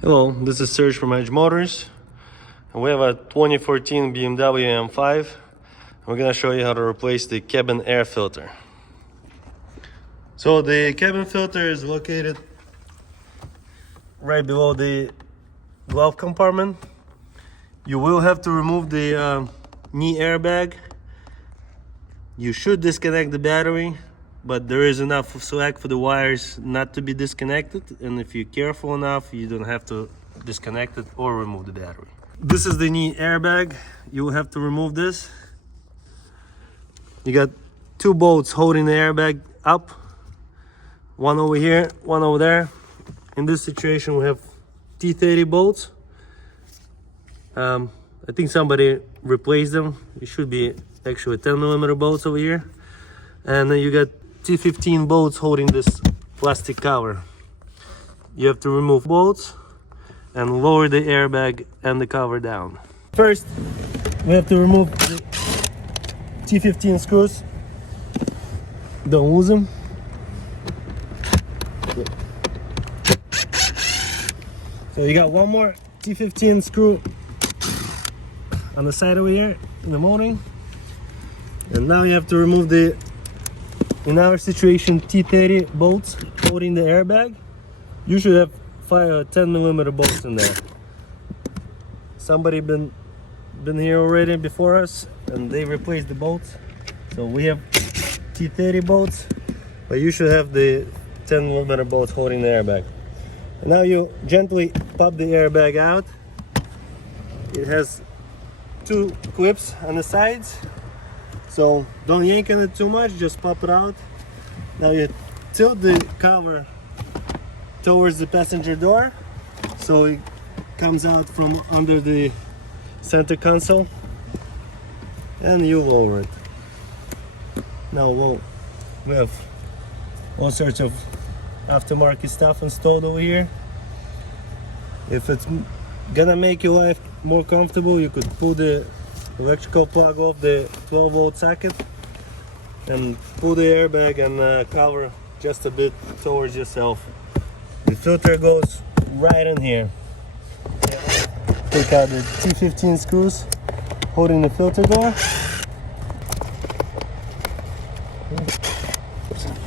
Hello, this is Serge from Edge Motors, and we have a 2014 BMW M5. We're gonna show you how to replace the cabin air filter. So the cabin filter is located right below the glove compartment. You will have to remove the knee airbag. You should disconnect the battery, but there is enough slack for the wires not to be disconnected, and if you're careful enough, you don't have to disconnect it or remove the battery. This is the knee airbag. You will have to remove this. You got two bolts holding the airbag up, one over here, one over there. In this situation we have T30 bolts. I think somebody replaced them. It should be actually 10mm bolts over here, and then you got T15 bolts holding this plastic cover. You have to remove bolts and lower the airbag and the cover down. First, we have to remove the T15 screws. Don't lose them. So you got one more T15 screw on the side over here in the molding. And now you have to remove the, in our situation, T30 bolts holding the airbag. You should have 5 or 10mm bolts in there. Somebody been here already before us, and they replaced the bolts. So we have T30 bolts, but you should have the 10mm bolts holding the airbag. And now you gently pop the airbag out. It has two clips on the sides, so don't yank on it too much, just pop it out. Now you tilt the cover towards the passenger door so it comes out from under the center console, and you lower it. Now we have all sorts of aftermarket stuff installed over here. If it's gonna make your life more comfortable, you could pull the electrical plug off the 12-volt socket and pull the airbag and cover just a bit towards yourself. The filter goes right in here. Take out the T15 screws holding the filter door.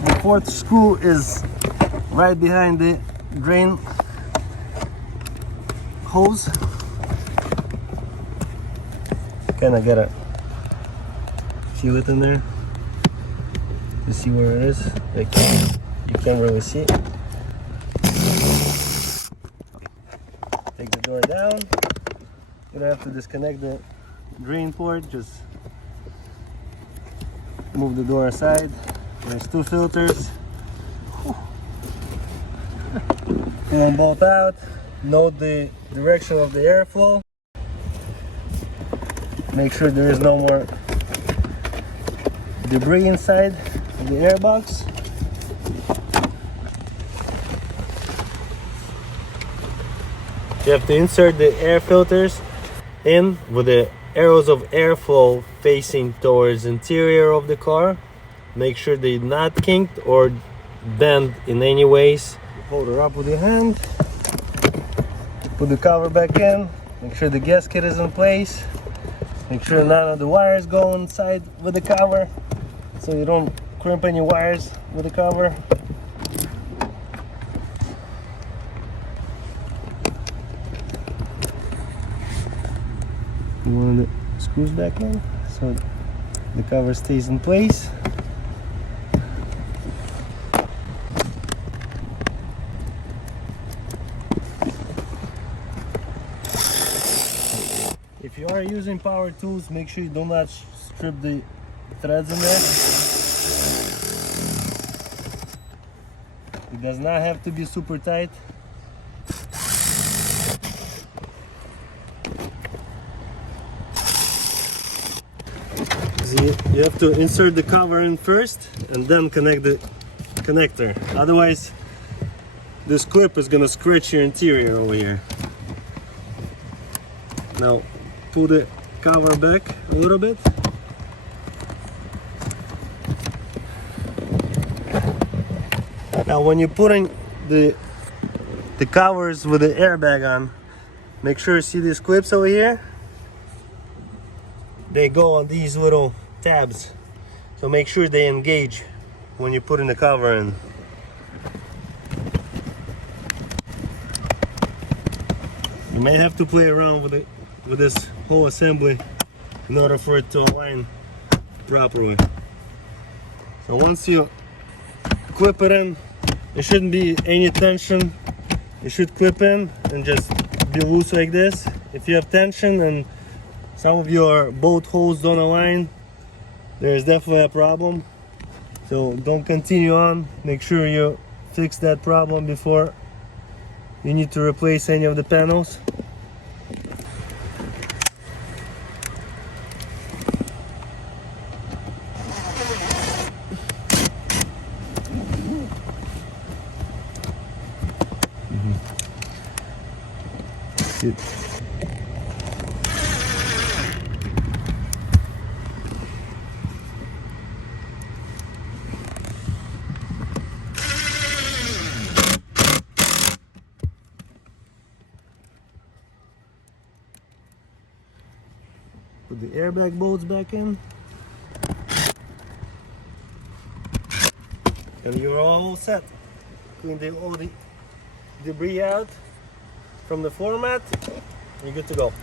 The fourth screw is right behind the drain hose. Kind of gotta feel it in there to see where it is. Like, you can't really see it. Take the door down. You don't have to disconnect the drain port, just move the door aside. There's two filters. Pull them both out. Note the direction of the airflow. Make sure there is no more debris inside the airbox. You have to insert the air filters in with the arrows of airflow facing towards interior of the car. Make sure they're not kinked or bent in any ways. Hold her up with your hand. Put the cover back in. Make sure the gasket is in place. Make sure none of the wires go inside with the cover, so you don't crimp any wires with the cover. You want the screws back in so the cover stays in place. If you are using power tools, make sure you do not strip the threads in there. It does not have to be super tight. See, you have to insert the cover in first and then connect the connector. Otherwise, this clip is gonna scratch your interior over here. Now, pull the cover back a little bit. Now when you're putting the covers with the airbag on, make sure you see these clips over here. They go on these little tabs, so make sure they engage when you're putting the cover in. You may have to play around with this whole assembly in order for it to align properly. So once you clip it in, there shouldn't be any tension. You should clip in and just be loose like this. If you have tension and some of your bolt holes don't align, there's definitely a problem. So don't continue on. Make sure you fix that problem before you need to replace any of the panels. Good. Put the airbag bolts back in. And you're all set. Clean all the debris out from the floor mat. You're good to go.